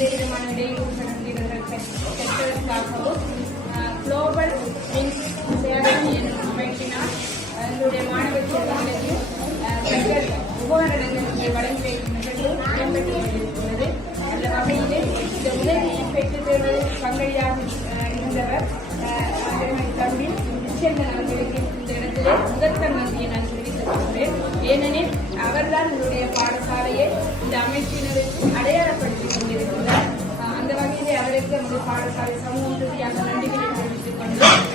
எந்த விதமான இடையூறுகள் பெற்றதற்காகவும் குளோபல் விங்ஸ் சேவை எனும் அமைப்பினால் எங்களுடைய மாணவ செல்வங்களுக்கு உபகரணங்கள் வழங்கி வைக்கும் நிகழ்வு இடம்பெற்று கொண்டிருக்கிறது. அந்த வகையிலே இந்த உதவியை பெற்றுத் பங்களியாக இருந்தவர் தம்பி நிச்சயந்தன் அவர்களுக்கு இந்த இடத்திலே முதற்கண் நன்றியை நான் தெரிவித்துக் கொள்கிறேன். ஏனெனில் அவர்தான் என்னுடைய பாடசாலையை இந்த அமைப்பினருக்கு அடையாளப்படுத்திக் கொண்டிருக்கிறார். அந்த வகையிலே அவருக்கு நம்முடைய பாடசாலை சமூக ரீதியாக நன்றிகளை தெரிவித்துக் கொண்டு